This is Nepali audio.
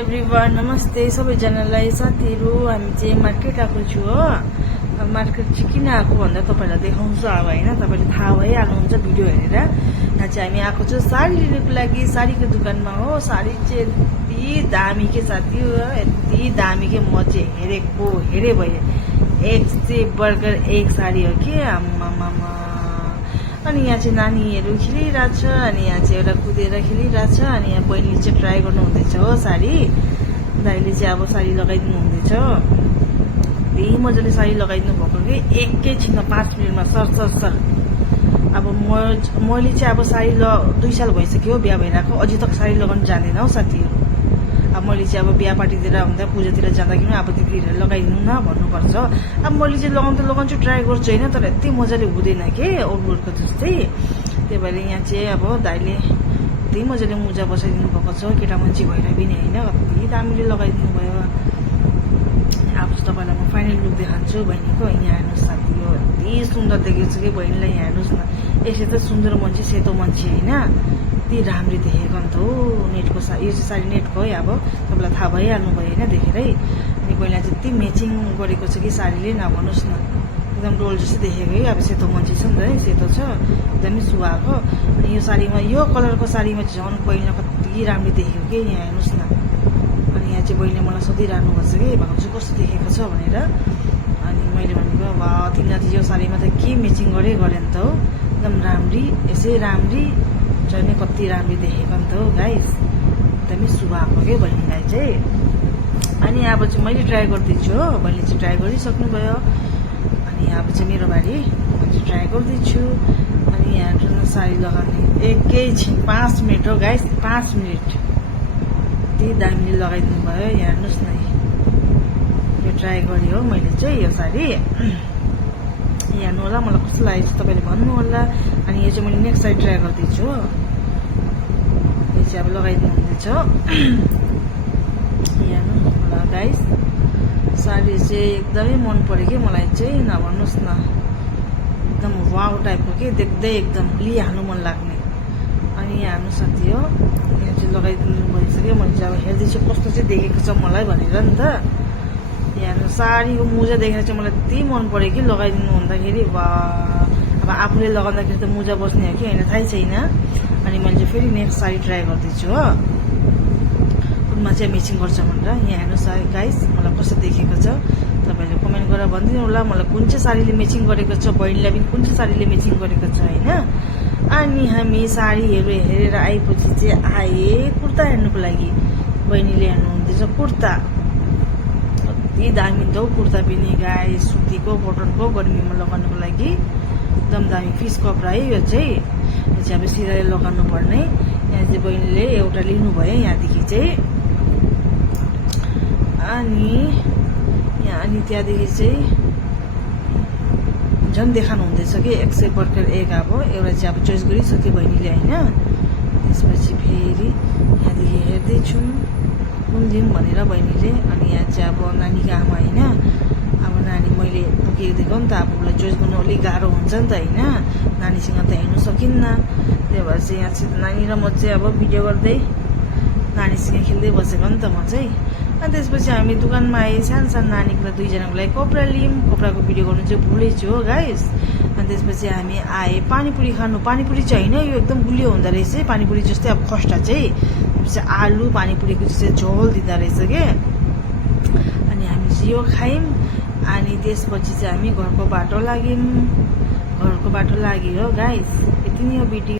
एभ्रिवान नमस्ते सबैजनालाई साथीहरू हामी चाहिँ मार्केट आएको छु हो मार्केट चाहिँ किन आएको भन्दा तपाईँलाई देखाउँछु अब होइन तपाईँले थाहा भइहाल्नुहुन्छ भिडियो हेरेर यहाँ चाहिँ हामी आएको छु साडी लिनको लागि साडीको दोकानमा हो साडी चाहिँ यति दामी के साथी हो यति दामी के म चाहिँ हेरे भए एक से बर्गर एक साडी हो कि आम्मामा अनि यहाँ चाहिँ नानीहरू खेलिरहेछ अनि यहाँ चाहिँ एउटा कुदेर खेलिरहेछ अनि यहाँ बहिनीले चाहिँ ट्राई गर्नु हुँदैछ हो साडी दाइले चाहिँ अब साडी लगाइदिनु हुँदैछ त्यही मजाले साडी लगाइदिनु भएको कि एकैछिनमा 5 मिनटमा सर अब मैले चाहिँ अब साडी 2 साल भइसक्यो बिहा भइरहेको अझै तक साडी लगाउनु जान्दैन हौ साथीहरू अब मैले चाहिँ अब बिहा पार्टीतिर हुँदा पूजातिर जाँदाखेरि अब दिदीहरूले लगाइदिनु न भन्नुपर्छ अब मैले चाहिँ लगाउँछु ट्राई गर्छु होइन तर यति मजाले हुँदैन के अरूहरूको जस्तै त्यही भएर यहाँ चाहिँ अब दाइले त्यही मजाले मुजा बसाइदिनु भएको छ केटा मान्छे भएर पनि होइन कति दामीले लगाइदिनु भयो अब चाहिँ तपाईँलाई म फाइनल लुक देखान्छु बहिनीको यहाँ हेर्नुहोस् साथी हो यति सुन्दर देखेको छ कि बहिनीलाई यहाँ हेर्नुहोस् न यसै त सुन्दर मान्छे सेतो मान्छे होइन यति राम्ररी देखेको अन्त हो नेटको यो चाहिँ साडी नेटको है अब तपाईँलाई थाहा भइहाल्नु भयो होइन देखेरै अनि बहिनीलाई चाहिँ यति म्याचिङ गरेको छ कि साडीले नभन्नुहोस् न एकदम डोल जस्तो देखेको है अब सेतो मान्छे छ नि त है सेतो छ एकदमै सुहाएको अनि यो साडीमा यो कलरको साडीमा चाहिँ झन् बहिनीलाई कति राम्ररी देखेको कि यहाँ हेर्नुहोस् न अनि यहाँ चाहिँ बहिनीले मलाई सोधिरहनु भएको छ कि भएको चाहिँ कस्तो देखेको छ भनेर अनि मैले भनेको वा तिमीलाई यो साडीमा त के म्याचिङ गरे नि त हो एकदम राम्री यसै राम्री झन् कति राम्ररी देखेको नि त हो गाइस एकदमै सुहाएको के बहिनीलाई चाहिँ अनि अब चाहिँ मैले ट्राई गर्दैछु हो बहिनीले चाहिँ ट्राई गरिसक्नुभयो अनि अब चाहिँ मेरो बारी मैले चाहिँ ट्राई गर्दैछु अनि यहाँ साडी लगाउने एकैछिन 5 मिनट हो गाइस 5 मिनट त्यही दामीले लगाइदिनु भयो यहाँ हेर्नुहोस् न यो ट्राई गरेँ हो मैले चाहिँ यो साडी हेर्नु होला मलाई कस्तो लागेको छ तपाईँले भन्नु होला अनि यो चाहिँ मैले नेक्स्ट साइड ट्राई गर्दैछु हो यो चाहिँ अब लगाइदिनु हुँदैछ हेर्नु होला गाइस साडी चाहिँ एकदमै मन पऱ्यो कि मलाई चाहिँ नभन्नुहोस् न एकदम वाउ टाइपको के देख्दै एकदम लिइहाल्नु मन लाग्ने अनि यहाँ हेर्नु साथी हो यहाँ चाहिँ लगाइदिनु भइसक्यो मैले चाहिँ अब हेर्दैछु कस्तो चाहिँ देखेको छ मलाई भनेर नि त यहाँ साडीको मुजा देखेर चाहिँ मलाई यति मन पऱ्यो कि लगाइदिनु हुँदाखेरि वा अब आफूले लगाउँदाखेरि त मुजा बस्ने हो कि होइन थाहै छैन अनि मैले चाहिँ फेरि नेक्स्ट साडी ट्राई गर्दैछु हो कुनमा चाहिँ म्याचिङ गर्छ भनेर यहाँ हेर्नुहोस् गाइस मलाई कस्तो देखेको छ तपाईँले कमेन्ट गरेर भनिदिनु होला मलाई कुन चाहिँ साडीले म्याचिङ गरेको छ बहिनीलाई पनि कुन चाहिँ साडीले म्याचिङ गरेको छ होइन अनि हामी साडीहरू हेरेर आएपछि चाहिँ आए कुर्ता हेर्नुको लागि बहिनीले हेर्नुहुँदैछ कुर्ता कति दामी त हौ कुर्ता पनि गाई सुतीको कटनको गर्मीमा लगाउनुको लागि एकदम दामी फिस कपडा है यो चाहिँ अब सिधाले लगाउनु पर्ने यहाँ चाहिँ बहिनीले एउटा लिनुभयो यहाँदेखि चाहिँ अनि त्यहाँदेखि चाहिँ झन् देखाउनु हुँदैछ कि 100 बर्गर एक अब एउटा चाहिँ अब चोइस गरिसक्यो बहिनीले होइन त्यसपछि फेरि यहाँदेखि हेर्दैछु कुन लिउँ भनेर बहिनीले अनि यहाँ चाहिँ अब नानीको आमा होइन अब नानी मैले पुगेको दिएको नि त अब उसलाई चोइस गर्नु अलिक गाह्रो हुन्छ नि त होइन नानीसँग त हेर्नु सकिन्न त्यही भएर चाहिँ यहाँ चाहिँ नानी र म चाहिँ अब भिडियो गर्दै नानीसँग खेल्दै बसेको नि त म चाहिँ अनि त्यसपछि हामी दोकानमा आएँ सानो नानीको लागि 2 जनाको लागि कपडा लियौँ कपडाको भिडियो गर्नु चाहिँ भुलेछु हो गाइस अनि त्यसपछि हामी आएँ पानीपुरी खानु पानीपुरी चाहिँ होइन यो एकदम गुलियो हुँदो रहेछ पानीपुरी जस्तै अब खस्टा चाहिँ त्यसपछि आलु पानीपुरीको चाहिँ झोल दिँदो रहेछ के अनि हामी चाहिँ यो खायौँ अनि त्यसपछि चाहिँ हामी घरको बाटो लाग्यौँ हो गाइस यति नै हो भिडियो